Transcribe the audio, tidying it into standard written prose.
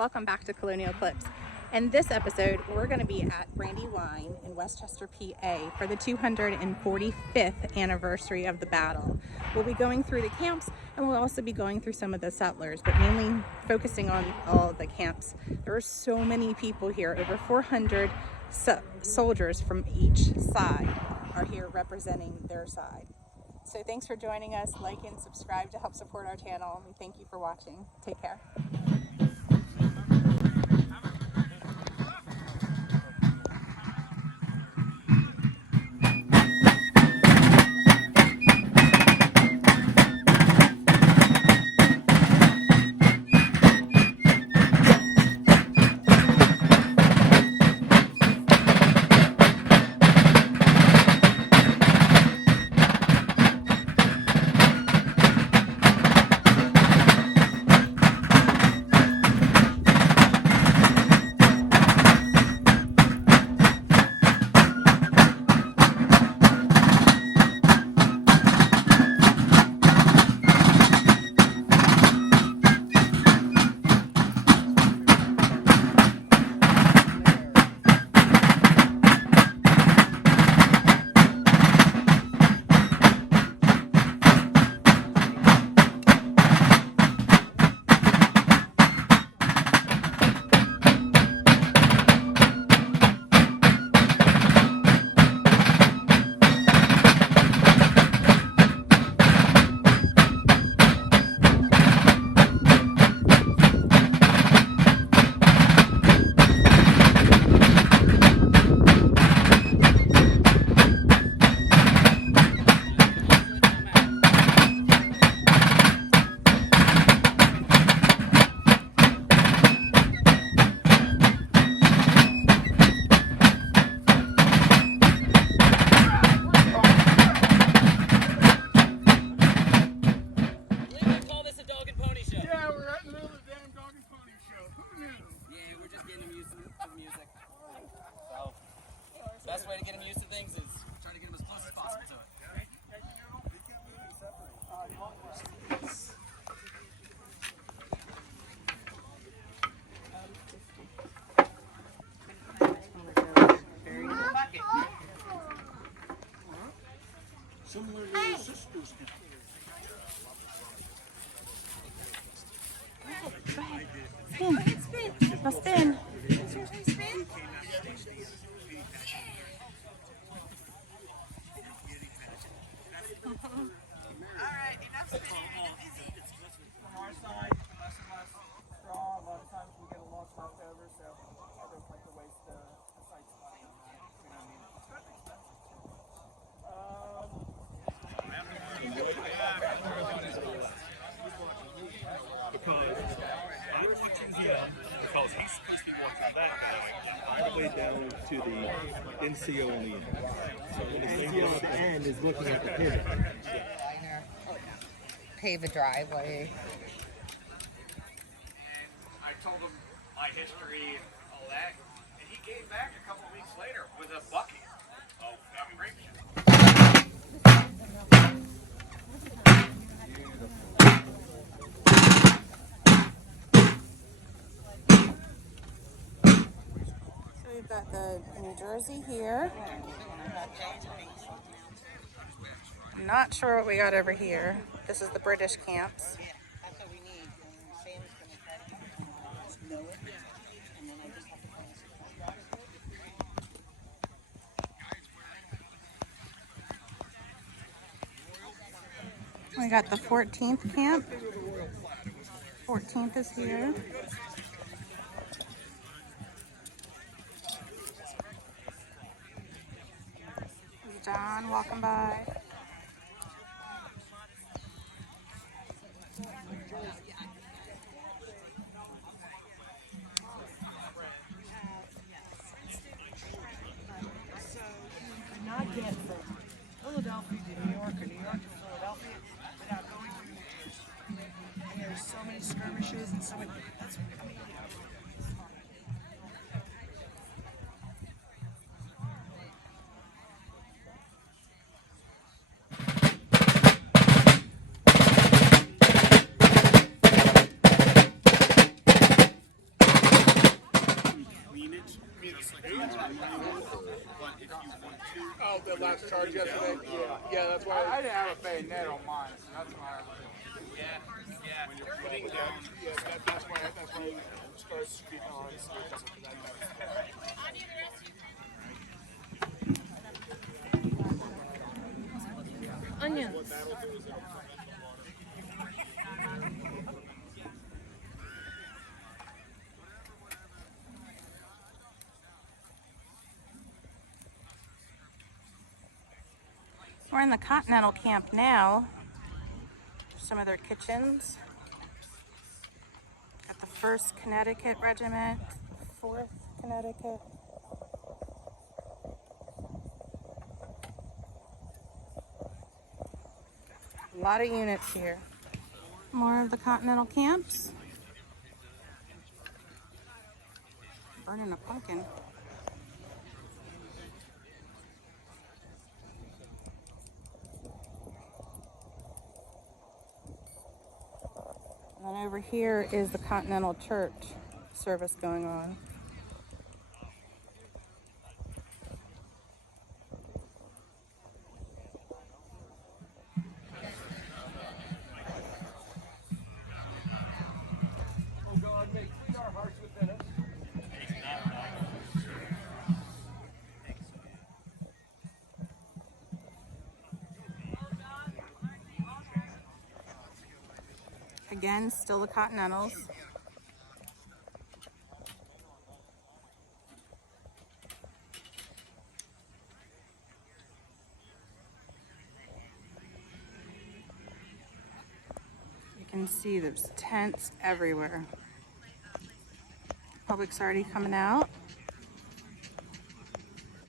Welcome back to Colonial Clips. In this episode, we're going to be at Brandywine in Westchester, PA for the 245th anniversary of the battle. We'll be going through the camps and we'll also be going through some of the settlers, but mainly focusing on all the camps. There are so many people here. Over 400 soldiers from each side are here representing their side. So thanks for joining us. Like and subscribe to help support our channel. We thank you for watching. Take care. Best way to get him used to things is try to get him as close as possible to it. Similar to your sisters. Go ahead. Spin. Now spin. Spin. Alright, enough spinning. You're busy. From our side, less and less straw. A lot of times we get a lot left over, so I don't like to waste the site's money on that. You know what I mean? It's kind of expensive. Because he's supposed to be watching that all the way down to the NCO on the end. So when the NCO at the end is looking at the pivot. Pave a driveway. And I told him my history and all that, and he came back a couple of weeks later with a bucket of grape juice. So we've got the New Jersey here. I'm not sure what we got over here. This is the British camps. That's what we need. Sam's gonna try to know it. And then I just have to We got the 14th camp. 14th is here. There's John walking by. Not get from Philadelphia to New York or New York to Philadelphia without going through New Jersey. And there's so many skirmishes and so many. That's what I mean. last charge yesterday? Yeah, that's why. I didn't have a bayonet on mine, so that's why I was. When you're putting down, That's why it starts being on. Onions. We're in the Continental camp now. Some of their kitchens. Got the 1st Connecticut Regiment, 4th Connecticut. A lot of units here. More of the Continental camps. Burning a pumpkin. And then over here is the Continental Church service going on. Oh God, may clean our hearts within us. Again, still the Continentals. You can see there's tents everywhere. Public's already coming out.